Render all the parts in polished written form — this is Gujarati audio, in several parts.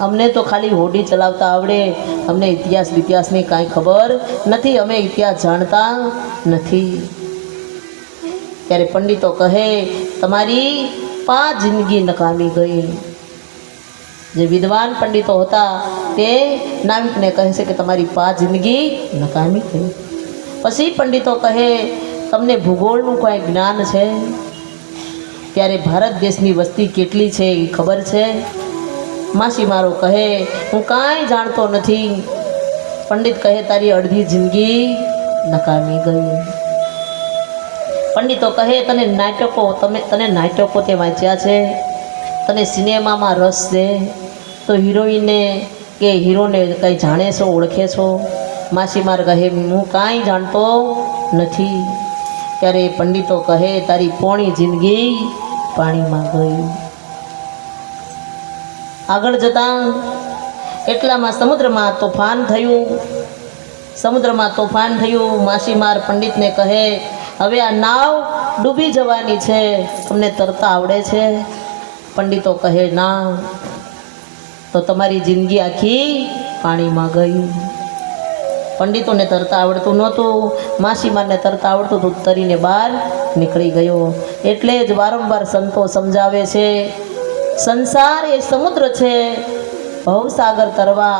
અમને તો ખાલી હોડી ચલાવતા આવડે, અમને ઇતિહાસની કાંઈ ખબર નથી, અમે ઇતિહાસ જાણતા નથી. ત્યારે પંડિતો કહે તમારી 5 જિંદગી નકામી ગઈ. જે વિદ્વાન પંડિતો હતા તે નાવિકને કહે છે કે તમારી 5 જિંદગી નકામી ગઈ. પછી પંડિતો કહે તમને ભૂગોળનું કોઈ જ્ઞાન છે? ત્યારે ભારત દેશની વસ્તી કેટલી છે એ ખબર છે? માસીમારો કહે હું કાંઈ જાણતો નથી. પંડિત કહે તારી અડધી જિંદગી નકામી ગઈ. પંડિતો કહે તને નાટકો તે વાંચ્યા છે? તને સિનેમામાં રસ છે તો હિરોઈનને કે હીરોને કંઈ જાણે છો, ઓળખે છો? માસીમાર કહે હું કાંઈ જાણતો નથી. ત્યારે પંડિતો કહે તારી પોણી જિંદગી પાણીમાં ગઈ. આગળ જતાં એટલામાં સમુદ્રમાં તોફાન થયું. માસીમાર પંડિતને કહે હવે આ નાવ ડૂબી જવાની છે, તમને તરતા આવડે છે? પંડિતો કહે ના. તો તમારી જિંદગી આખી પાણીમાં ગઈ. પંડિતોને તરતા આવડતું નહોતું, માસીમારને તરતા આવડતું તો તરીને બહાર નીકળી ગયો. એટલે જ વારંવાર સંતો સમજાવે છે સંસાર એ સમુદ્ર છે, ભવસાગર તરવા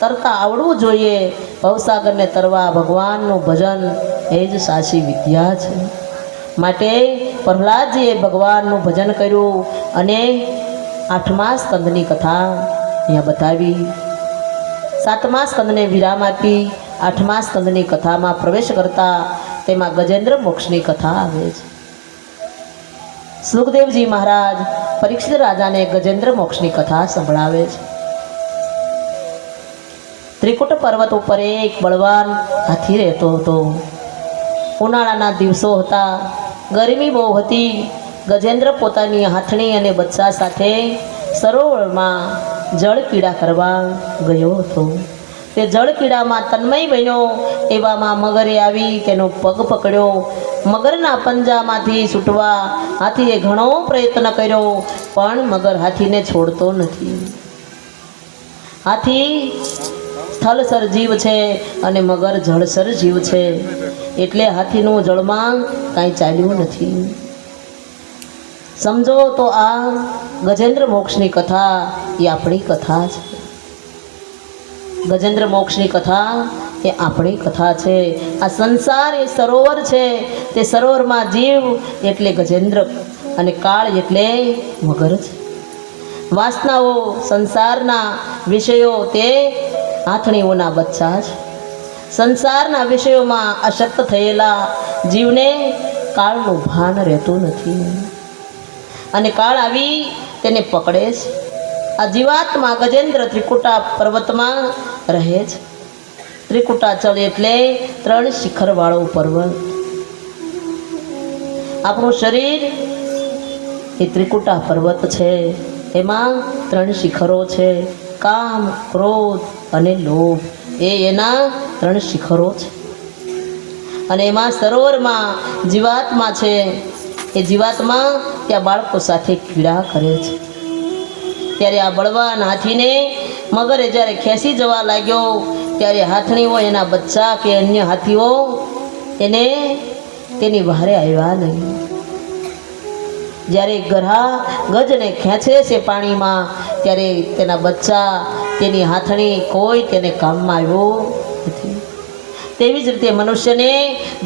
તરતા આવડવું જોઈએ. ભવસાગરને તરવા ભગવાનનું ભજન એ જ સાચી વિદ્યા છે. માટે પ્રહલાદજીએ ભગવાનનું ભજન કર્યું અને 8મા સ્કંદની કથા અહીંયા બતાવી. 7મા સ્કંદને વિરામ આપી 8મા સ્કંદની કથામાં પ્રવેશ કરતા તેમાં ગજેન્દ્ર મોક્ષની કથા આવે છે. સુખદેવજી મહારાજ પરીક્ષિત રાજાને ગજેન્દ્ર મોક્ષની કથા સંભળાવે છે. ત્રિકૂટ પર્વત ઉપર એક બળવાન હાથી રહેતો હતો. ઉનાળાના દિવસો હતા, ગરમી બહુ હતી. ગજેન્દ્ર પોતાની હાથણી અને બચ્ચા સાથે સરોવરમાં જળ ક્રીડા કરવા ગયો હતો. તે જળ ક્રીડામાં તન્મય બન્યો. એવામાં મગરે આવી તેનો પગ પકડ્યો. મગરના પંજામાંથી છૂટવા હાથીએ ઘણો પ્રયત્ન કર્યો, પણ મગર હાથીને છોડતો નથી. હાથી સ્થળસર જીવ છે અને મગર જળસર જીવ છે, એટલે હાથીનું જળમાં કાંઈ ચાલ્યું નથી. સમજો તો આ ગજેન્દ્ર મોક્ષની કથા એ આપણી કથા છે. ગજેન્દ્ર મોક્ષની કથા એ આપણી કથા છે. આ સંસાર એ સરોવર છે, તે સરોવરમાં જીવ એટલે ગજેન્દ્ર અને કાળ એટલે મગર છે. વાસનાઓ સંસારના વિષયો તે હાથણીઓના બચ્ચા છે. સંસારના વિષયોમાં અશક્ત થયેલા જીવને કાળનું ભાન રહેતું નથી અને કાળ આવી તેને પકડે છે. આ જીવાત્મા ગજેન્દ્ર ત્રિકૂટા પર્વતમાં રહે છે. ત્રિકૂટાચલ એટલે 3 શિખરવાળો પર્વત. આપણું શરીર એ ત્રિકૂટા પર્વત છે. એમાં 3 શિખરો છે, કામ, ક્રોધ અને લોભ. એ એના 3 શિખરો છે. અને એમાં સરોવરમાં જીવાત્મા છે. એ જીવાત્મા ત્યાં બાળકો સાથે ક્રીડા કરે છે. ત્યારે આ બળવાન હાથીને મગરે જ્યારે ખેંચી જવા લાગ્યો ત્યારે હાથણીઓ એના બચ્ચા કે અન્ય હાથીઓ એને તેની વહારે આવ્યા નહીં. જ્યારે ગરહા ગજને ખેંચે છે પાણીમાં ત્યારે તેના બચ્ચા તેની હાથણી કોઈ તેને કામમાં આવ્યો નથી. તેવી જ રીતે મનુષ્યને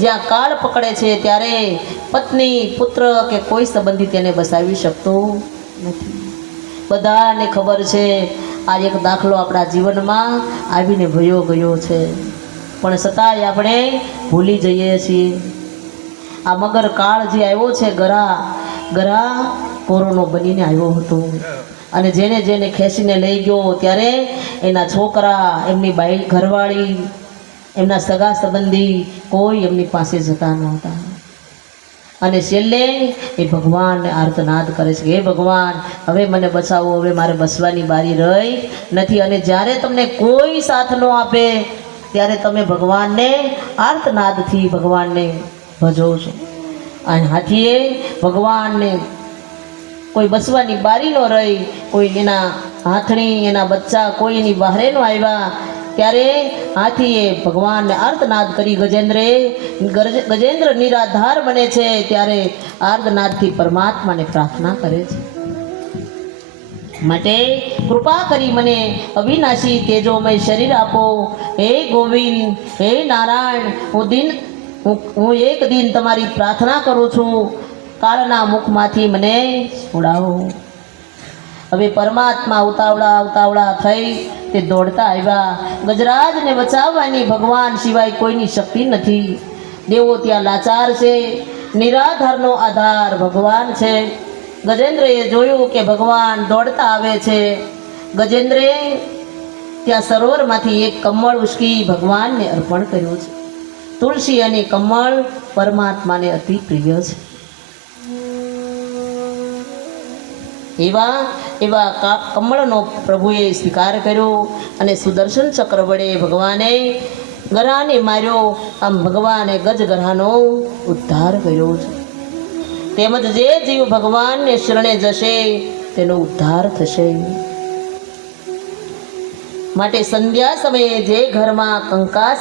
જ્યાં કાળ પકડે છે ત્યારે પત્ની, પુત્ર કે કોઈ સંબંધી તેને બસાવી શકતો નથી. બધાને ખબર છે આ એક દાખલો આપણા જીવનમાં આવીને ભયો ગયો છે, પણ છતાંય આપણે ભૂલી જઈએ છીએ. આ મગર કાળ જે આવ્યો છે, ગરા કોરોનો બનીને આવ્યો હતો અને જેને ખેંચીને લઈ ગયો ત્યારે એના છોકરા, એમની બાઈ ઘરવાળી, એમના સગા સંબંધી કોઈ એમની પાસે જતા નહોતા. અને છેલ્લે એ ભગવાનને આર્તનાદ કરે છે કે હે ભગવાન, હવે મને બચાવો, હવે મારે બસવાની બારી રહી નથી. અને જ્યારે તમને કોઈ સાથ ન આપે ત્યારે તમે ભગવાનને આર્તનાદથી ભગવાનને ભજો છો. અને હાથીએ ભગવાનને કોઈ બસવાની બારી ન રહી, કોઈ એના હાથણી એના બચ્ચા કોઈ એની બહારે ન આવ્યા, ત્યારે હાથીએ ભગવાનને આર્તનાદ કરી ગજેન્દ્ર નિરાધાર બને છે ત્યારે આર્તનાદથી પરમાત્માને પ્રાર્થના કરે છે, માટે કૃપા કરી મને અવિનાશી તેજોમય શરીર આપો. હે ગોવિંદ, હે નારાયણ, હું એક દિન તમારી પ્રાર્થના કરું છું, કાળના મુખમાંથી મને છોડાવો. હવે પરમાત્મા ઉતાવળા થઈ તે દોડતા આવ્યા. ગજરાજને બચાવવાની ભગવાન સિવાય કોઈની શક્તિ નથી. દેવો ત્યાં લાચાર છે, નિરાધારનો આધાર ભગવાન છે. ગજેન્દ્રએ જોયું કે ભગવાન દોડતા આવે છે. ગજેન્દ્રએ ત્યાં સરોવરમાંથી એક કમળ ઉચકી ભગવાનને અર્પણ કર્યું છે. તુલસી અને કમળ પરમાત્માને અતિ પ્રિય છે. એવા કમળનો પ્રભુએ સ્વીકાર કર્યો અને સુદર્શન ચક્ર વડે ભગવાને ગરાને માર્યો. આમ ભગવાને ગજગરાનો ઉદ્ધાર કર્યો છે. તેમજ જે જીવ ભગવાનને શરણે જશે તેનો ઉદ્ધાર થશે. માટે સંધ્યા સમયે જે ઘરમાં કંકાસ